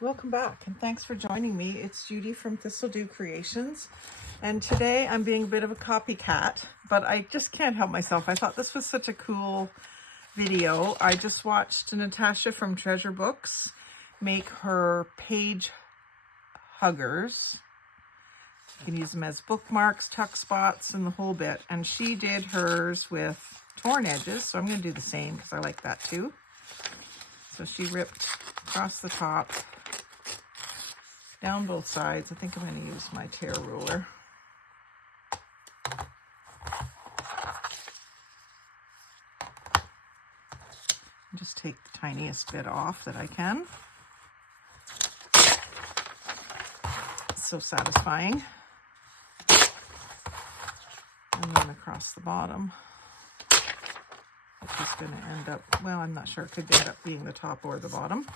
Welcome back and thanks for joining me. It's Judy from Thistledew Creations, and today I'm being a bit of a copycat, but I just can't help myself. I thought this was such a cool video. I just watched Natasa from Treasure Books make her page huggers. You can use them as bookmarks, tuck spots, and the whole bit. And she did hers with torn edges, so I'm going to do the same because I like that too. So she ripped across the top, down both sides. I think I'm going to use my tear ruler. Just take the tiniest bit off that I can. It's so satisfying. And then across the bottom, which is going to end up, well, I'm not sure, it could end up being the top or the bottom.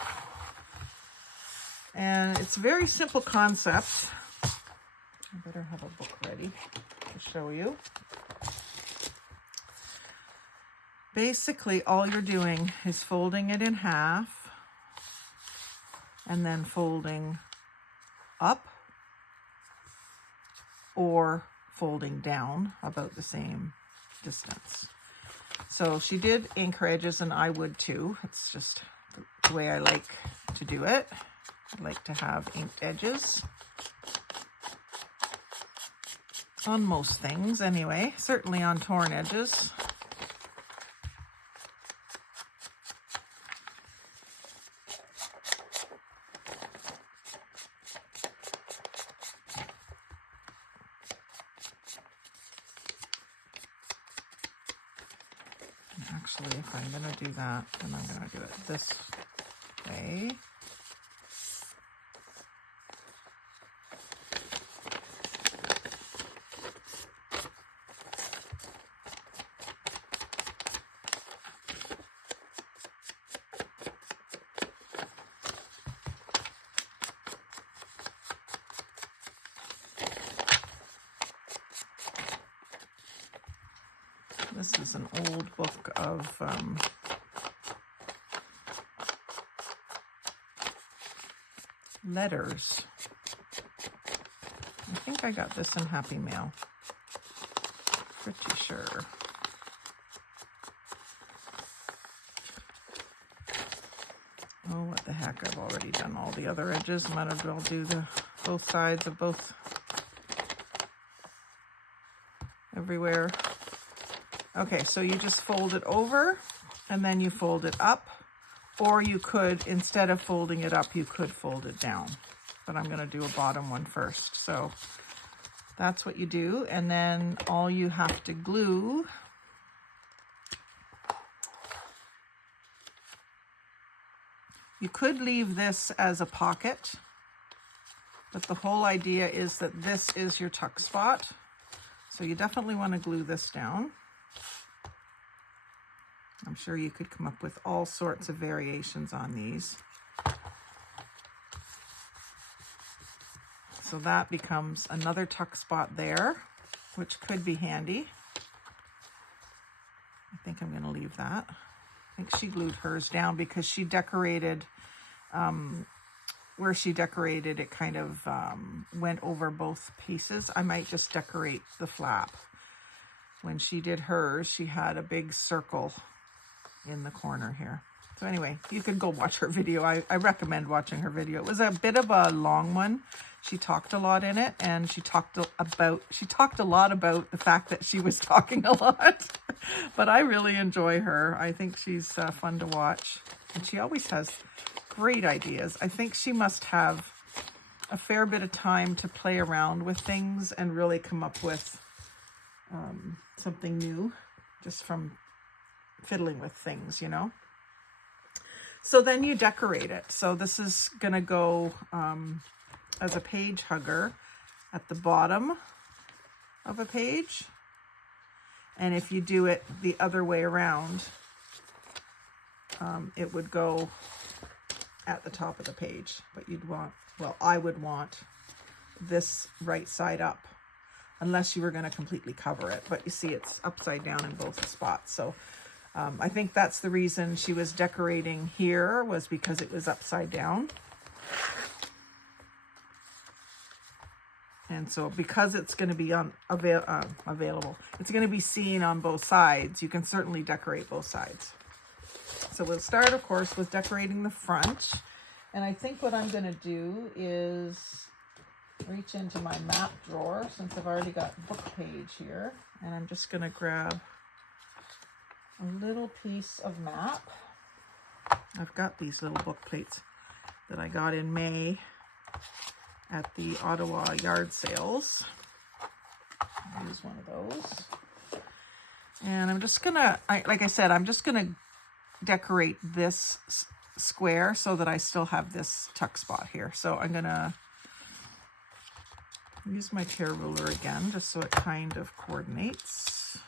And it's a very simple concept. I better have a book ready to show you. Basically, all you're doing is folding it in half and then folding up or folding down about the same distance. So she did anchor edges, and I would too. It's just the way I like to do it. I like to have inked edges on most things anyway, certainly on torn edges. Actually, if I'm going to do that, then I'm going to do it this way. This is an old book of letters. I think I got this in Happy Mail. Pretty sure. Oh, what the heck, I've already done all the other edges. Might as well do both sides of both everywhere. Okay, so you just fold it over and then you fold it up, or you could, instead of folding it up, you could fold it down. But I'm going to do a bottom one first. So that's what you do. And then all you have to glue you could leave this as a pocket, but the whole idea is that this is your tuck spot. So you definitely want to glue this down. I'm sure you could come up with all sorts of variations on these. So that becomes another tuck spot there, which could be handy. I think I'm going to leave that. I think she glued hers down because she decorated, where she decorated, it kind of went over both pieces. I might just decorate the flap. When she did hers, she had a big circle in the corner here. So anyway, you could go watch her video. I recommend watching her video. It was a bit of a long one. She talked a lot in it, and she talked a lot about the fact that she was talking a lot. But I really enjoy her. I think she's fun to watch, and she always has great ideas. I think she must have a fair bit of time to play around with things and really come up with something new just from fiddling with things, you know. So then you decorate it. So this is going to go as a page hugger at the bottom of a page. And if you do it the other way around, it would go at the top of the page. But you'd want, well, I would want this right side up, unless you were going to completely cover it. But you see it's upside down in both spots. So I think that's the reason she was decorating here, was because it was upside down. And so because it's going to be available, it's going to be seen on both sides, you can certainly decorate both sides. So we'll start, of course, with decorating the front. And I think what I'm going to do is reach into my map drawer, since I've already got book page here. And I'm just going to grab a little piece of map. I've got these little book plates that I got in May at the Ottawa yard sales. I'll use one of those. And I'm just gonna, like I said, I'm just gonna decorate this square so that I still have this tuck spot here. So I'm gonna use my tear ruler again, just so it kind of coordinates.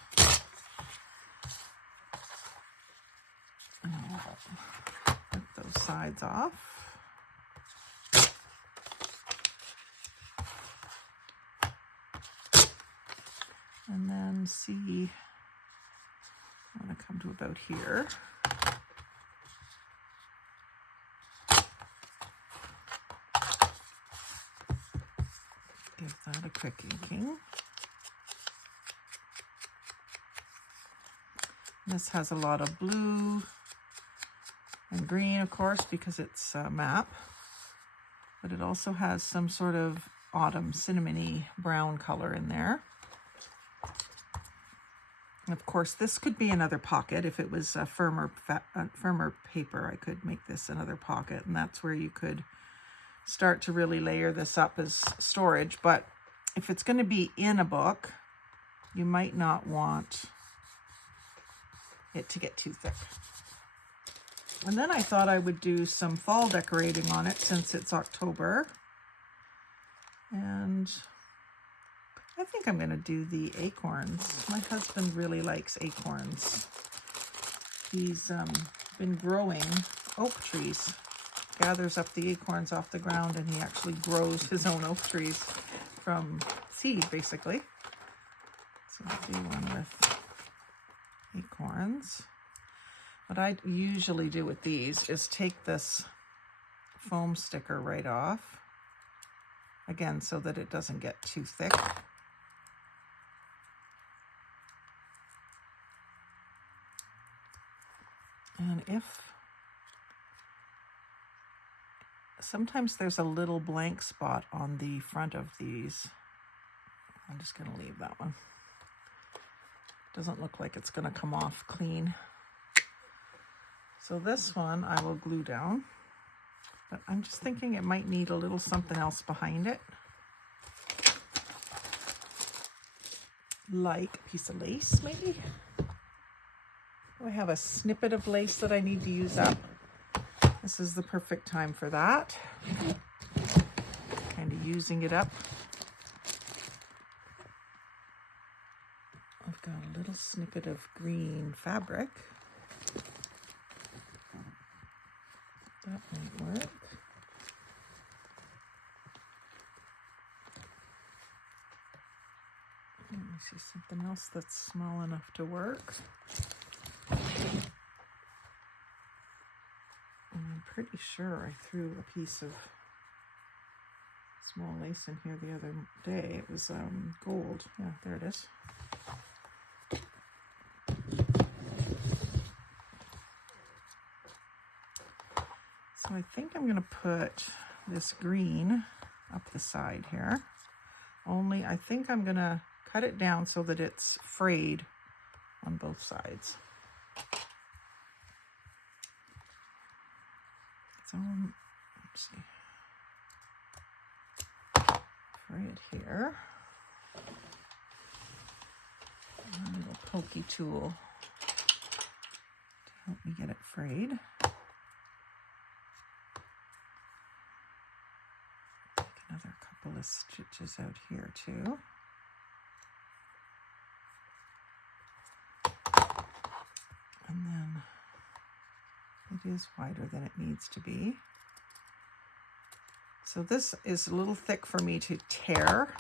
And I'll get those sides off. And then see, I want to come to about here. Give that a quick inking. This has a lot of blue and green, of course, because it's a map, but it also has some sort of autumn cinnamony brown color in there. Of course, this could be another pocket. If it was a firmer paper, I could make this another pocket, and that's where you could start to really layer this up as storage. But if it's going to be in a book, you might not want it to get too thick. And then I thought I would do some fall decorating on it since it's October. And I think I'm going to do the acorns. My husband really likes acorns. He's been growing oak trees, gathers up the acorns off the ground, and he actually grows his own oak trees from seed, basically. So I'll do one with acorns. What I usually do with these is take this foam sticker right off, again, so that it doesn't get too thick. And sometimes there's a little blank spot on the front of these. I'm just going to leave that one. Doesn't look like it's going to come off clean. So this one I will glue down, but I'm just thinking it might need a little something else behind it. Like a piece of lace, maybe? I have a snippet of lace that I need to use up. This is the perfect time for that. Kind of using it up. I've got a little snippet of green fabric. That might work. Let me see something else that's small enough to work. And I'm pretty sure I threw a piece of small lace in here the other day. It was gold. Yeah, there it is. So I think I'm going to put this green up the side here. Only I think I'm going to cut it down so that it's frayed on both sides. So let's see. Fray it here. A little pokey tool to help me get it frayed. Take another couple of stitches out here too. And then it is wider than it needs to be. So this is a little thick for me to tear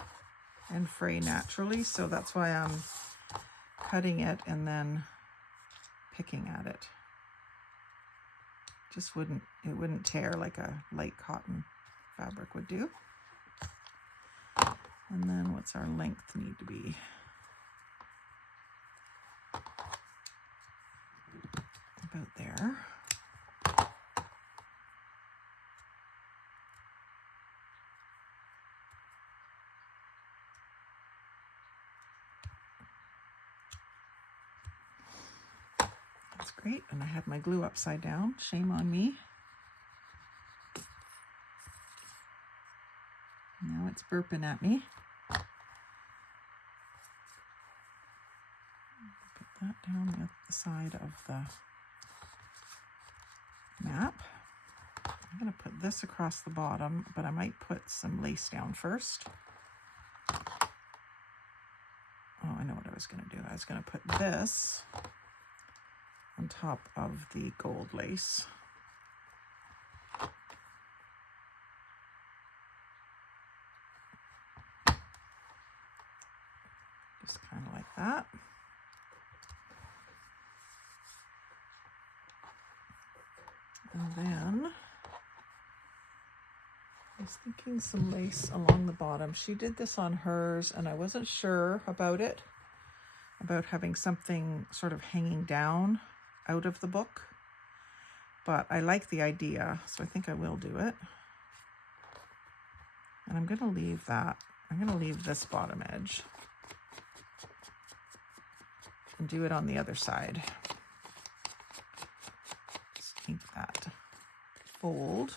and fray naturally, so that's why I'm cutting it and then picking at it. It wouldn't tear like a light cotton fabric would do. And then what's our length need to be? About there. That's great. And I have my glue upside down. Shame on me. Now it's burping at me. Put that down the side of the map. I'm going to put this across the bottom, but I might put some lace down first. Oh, I know what I was going to do. I was going to put this on top of the gold lace. Just kind of like that. And then I was thinking some lace along the bottom. She did this on hers, and I wasn't sure about it, about having something sort of hanging down out of the book, but I like the idea, so I think I will do it. And I'm going to leave that. I'm going to leave this bottom edge and do it on the other side. Just take that fold.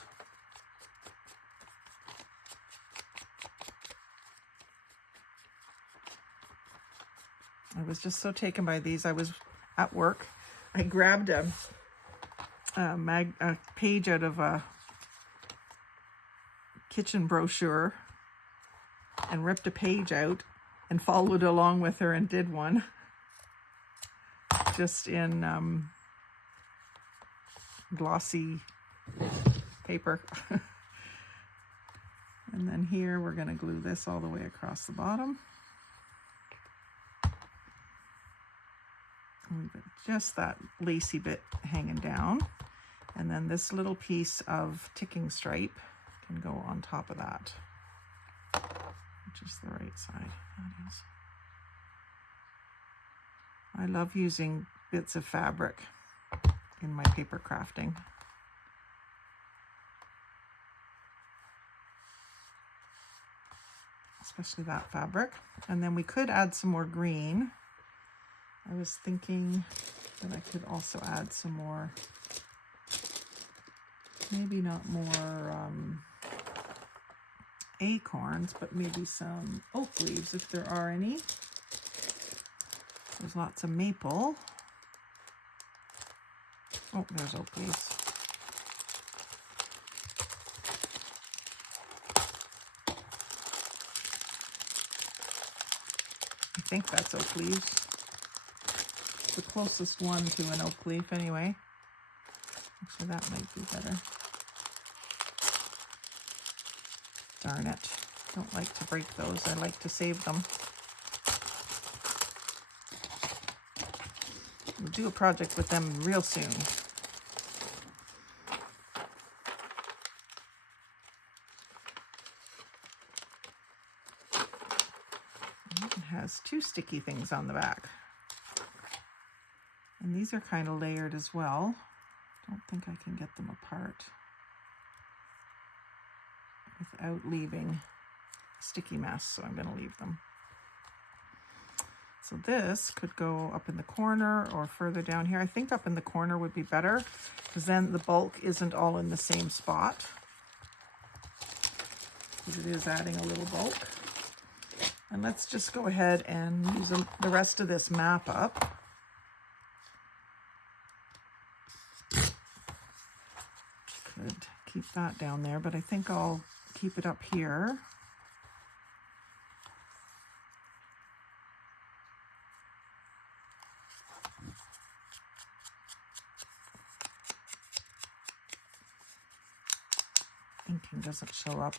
I was just so taken by these. I was at work. I grabbed a page out of a kitchen brochure and ripped a page out and followed along with her and did one. Just in glossy paper. And then here we're going to glue this all the way across the bottom. Leave it just that lacy bit hanging down. And then this little piece of ticking stripe can go on top of that, which is the right side. That is. I love using bits of fabric in my paper crafting. Especially that fabric. And then we could add some more green. I was thinking that I could also add some more, maybe not more acorns, but maybe some oak leaves if there are any. There's lots of maple. Oh, there's oak leaves. I think that's oak leaves. The closest one to an oak leaf anyway. Actually, that might be better. Darn it. Don't like to break those. I like to save them. We'll do a project with them real soon. It has two sticky things on the back. And these are kind of layered as well. Don't think I can get them apart without leaving a sticky mess, so I'm going to leave them. So this could go up in the corner or further down here. I think up in the corner would be better because then the bulk isn't all in the same spot. Because it is adding a little bulk. And let's just go ahead and use the rest of this map up. Could keep that down there, but I think I'll keep it up here. Inking doesn't show up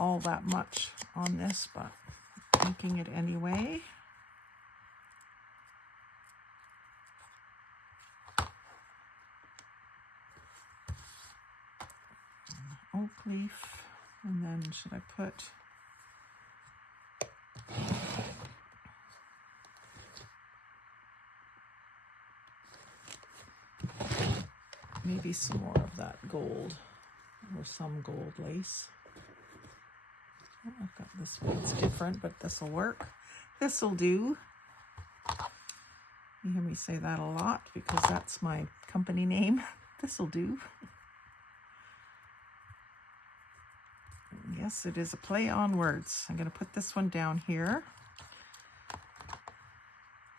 all that much on this, but inking it anyway. Oak leaf, and then should I put maybe some more of that gold or some gold lace. Oh, I've got this one. It's different, but this will work. Thistledew. You hear me say that a lot because that's my company name, Thistledew. Yes, it is a play on words. I'm going to put this one down here.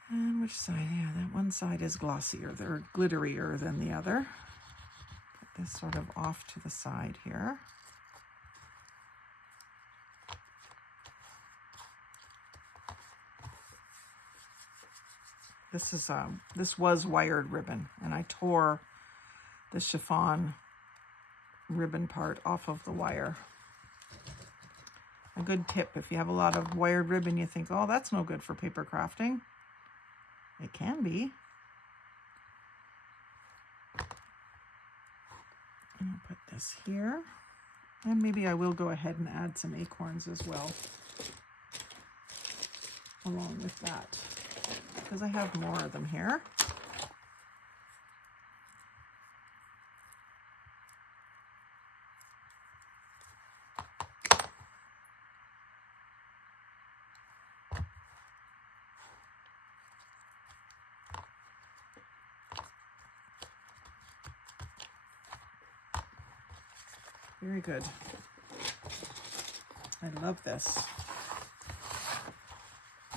And which side? Yeah, that one side is glossier, or glitterier than the other. Put this sort of off to the side here. This was wired ribbon, and I tore the chiffon ribbon part off of the wire. A good tip, if you have a lot of wired ribbon, you think, oh, that's no good for paper crafting. It can be. I'll put this here. And maybe I will go ahead and add some acorns as well, along with that, because I have more of them here. Very good. I love this.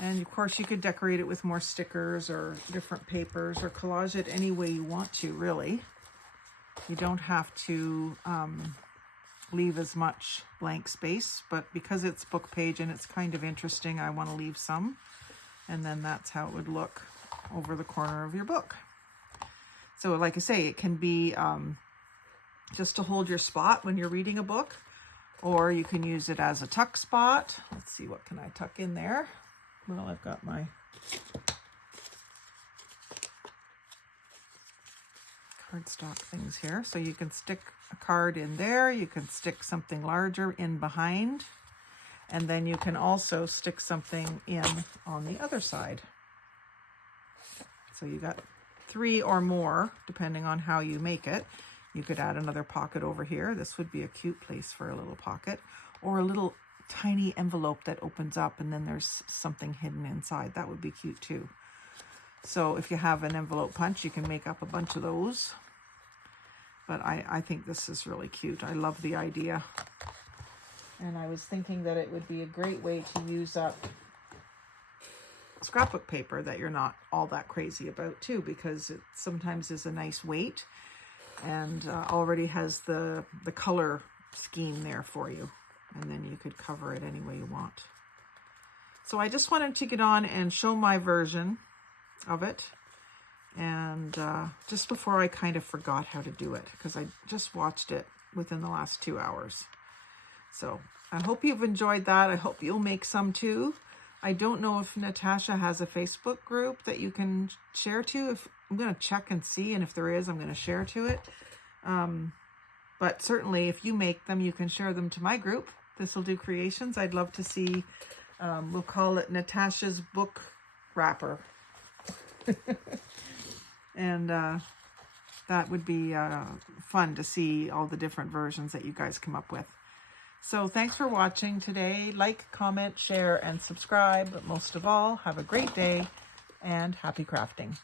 And of course you could decorate it with more stickers or different papers, or collage it any way you want to, really. You don't have to leave as much blank space, but because it's book page and it's kind of interesting, I want to leave some. And then that's how it would look over the corner of your book. So like I say, it can be just to hold your spot when you're reading a book, or you can use it as a tuck spot. Let's see, what can I tuck in there? Well, I've got my cardstock things here. So you can stick a card in there, you can stick something larger in behind, and then you can also stick something in on the other side. So you got 3 or more, depending on how you make it. You could add another pocket over here. This would be a cute place for a little pocket, or a little tiny envelope that opens up and then there's something hidden inside. That would be cute too. So if you have an envelope punch, you can make up a bunch of those. But I think this is really cute. I love the idea. And I was thinking that it would be a great way to use up scrapbook paper that you're not all that crazy about too, because it sometimes is a nice weight and already has the color scheme there for you. And then you could cover it any way you want. So I just wanted to get on and show my version of it. And just before I kind of forgot how to do it, because I just watched it within the last 2 hours. So I hope you've enjoyed that. I hope you'll make some too. I don't know if Natasha has a Facebook group that you can share to. I'm going to check and see, and if there is, I'm going to share to it. But certainly if you make them, you can share them to my group, Thistledew Creations. I'd love to see, we'll call it Natasha's Book Wrapper. And that would be fun to see all the different versions that you guys come up with. So thanks for watching today. Like, comment, share, and subscribe. But most of all, have a great day and happy crafting.